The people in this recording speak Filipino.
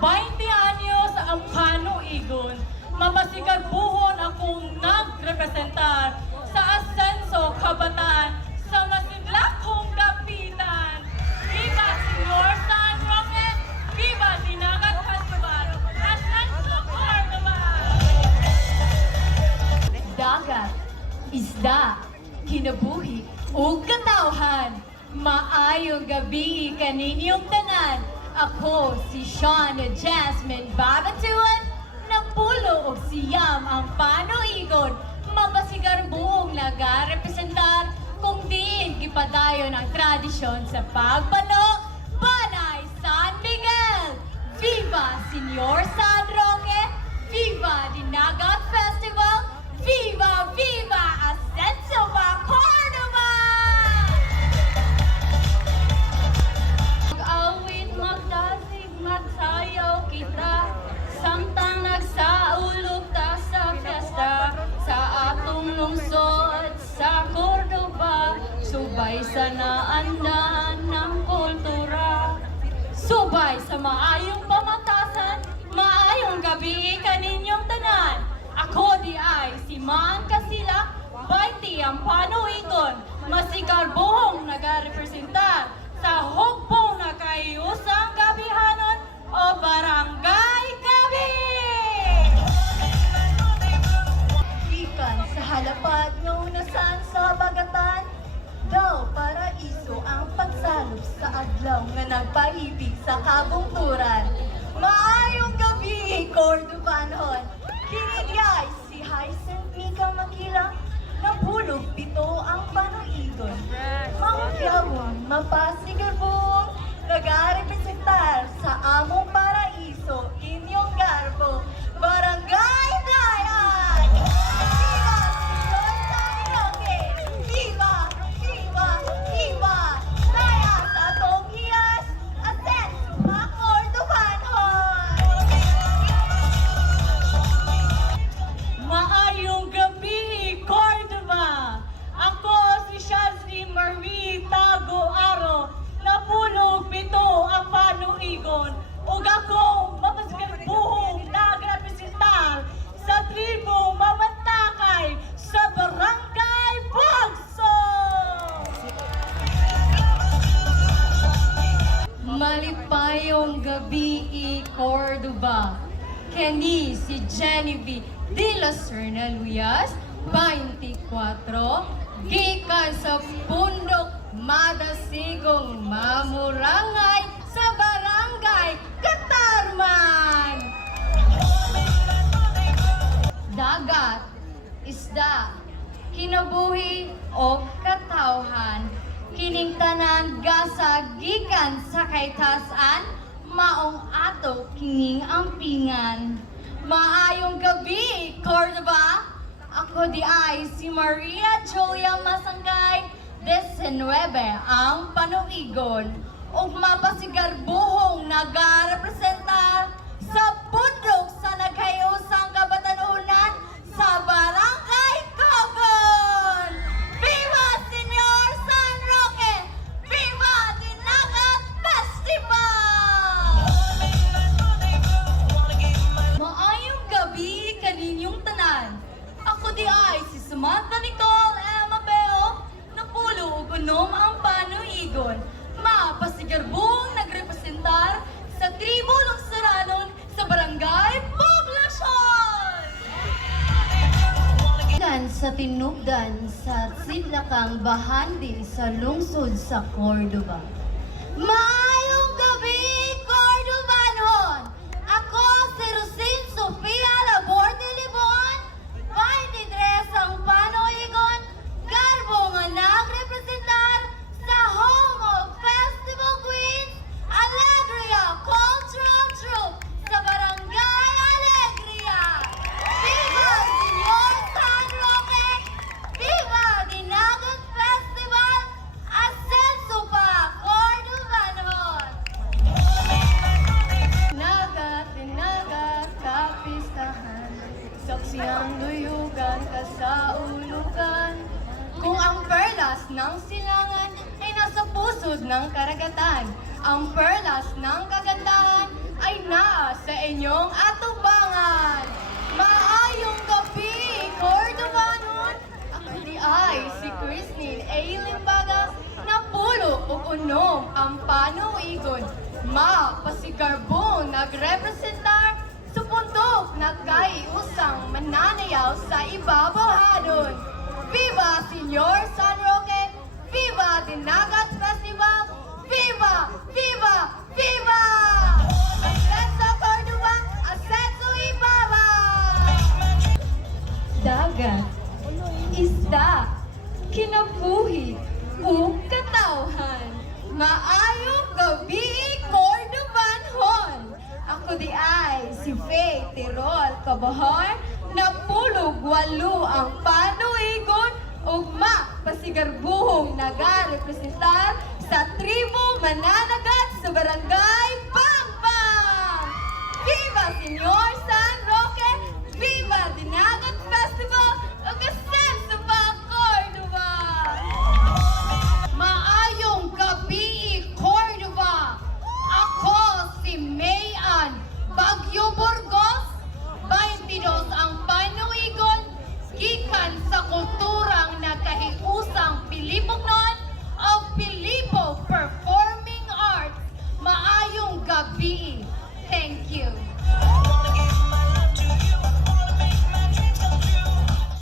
20 anyos ang panuigon. Mapasigarbuhon akong nagrepresentar sa asenso kabataan sa masidlakong kapitan. Viva Senyor San Roque! Viva Dinagat Festival! Asenso Cordova! Dagat, isda, kinabuhi, ug katawhan. Maayong gabi kaninyong tanan. Ako si Shauna Jasmine Babatuan, napulo og siyam ang panuigon. Mapasigar buong nagarepresentar kung diin gipadayon ang tradisyon sa pagpano. Panay San Miguel! Viva Senyor San Roque! Viva Dinagat Festival! Viva! Viva! Asenso Cordova! Mag-awit, magdasig, magsayaw kita, samtang nagsaulog ta sa fiesta, sa atong lungsod, sa Cordova, subay sa naandaan ng kultura. Subay sa maayong pamatasan, maayong gabi kaninyong tanan. Ako di ay si Maan Kasilak, 20 ang panuigon, masigar buhong nagarepresentar sa hugpong na kayusang gabihanon o barangay gabi! Ikan sa halapad ng unasan sa bagatan, daw paraiso ang pagsalop sa adlaw nga nagpaibig sa kabungturan. Maayong gabi, Cordovanon! Kinigay si Hyacinth Mika Makila, napulog pito ang panuigon. Mangyawang mapasigarbong, nagarepresentar sa among paraiso, inyong garbo, Barangay Dayan! Viva Senyor San Roque! Viva! Viva! Viva! Dayan sa atong hiyas, Asenso Cordovanon! Maayong gabi, Cordova! Ako si Shazri Marie Tago-Aro, napulog pito ang panuigon, ug ako mapasigarbuhong nagrepresentar sa tribo Mamantakay sa Barangay Bugso! Malipayong gabi, Cordova! Kani si Genevieve de la Serna Luyas, 24, gikan sa Pundok Madasigong Mamurangay sa Barangay Katarman. Dagat, isda, kinabuhi o katawhan, kining tanan gasa gikan sa kaytasan, maong ato kining ampingan. Maayong gabi, Cordova! Ako di ay si Maria Julia Masangkay, 19 ang panuigon, ug mapasigarbuhong nagarepresentar sa pundok sa nagkayusang kabatanunan sa Barangay Cogon! Viva Senyor San Roque! Viva Dinagat Festival! Maayong gabi kaninyong tanan. Ako di ay si Samantha Nicole Emma Beo, napulo ug unom ang panuigon. Mapasigarbuhong nagrepresentar sa tribo Lungsuranon sa Barangay Poblasyon! Sa tinubdan sa Sidlakang Bahandi sa lungsod sa Cordova. Maayong gabi, Cordovanon! Ako si Rosine Sofia Labor de Libon, 23 ang panuigon, garbo nga nagrepresentar sa Home of Festival Queens, Alegria Cultural Troupe sa Barangay Alegria. Viva Senyor San Roque! Viva Dinagat Festival! Asenso pa! inyong atubangan. Maayong gabi, Cordobanon! Ako di ay si Christine A. Limbagas na pulo o unom ang panuigon. Pasigarbong nagrepresentar sa pundok na kaiusang mananayaw sa ibabaw-hadon. Viva Senyor San Roque! Viva Dinagat Festival! Viva! Viva! Viva! Asenso Cordoba! Asenso Ibaba! Dagat, isda, kinabuhi, ug katawhan. Maayong gabi, Cordobanhon! Ako di ay si Faye Tirol Cabahon na pulog walo ang panuigon ug pasigarbuhong nagarepresentar sa tribo mananagat sa barangay Pampang! Viva Senyor San Roque! Viva Dinagat Festival! Ug Asenso pa Cordoba! Maayong gabi, Cordoba! Ako si Mayan Bagyo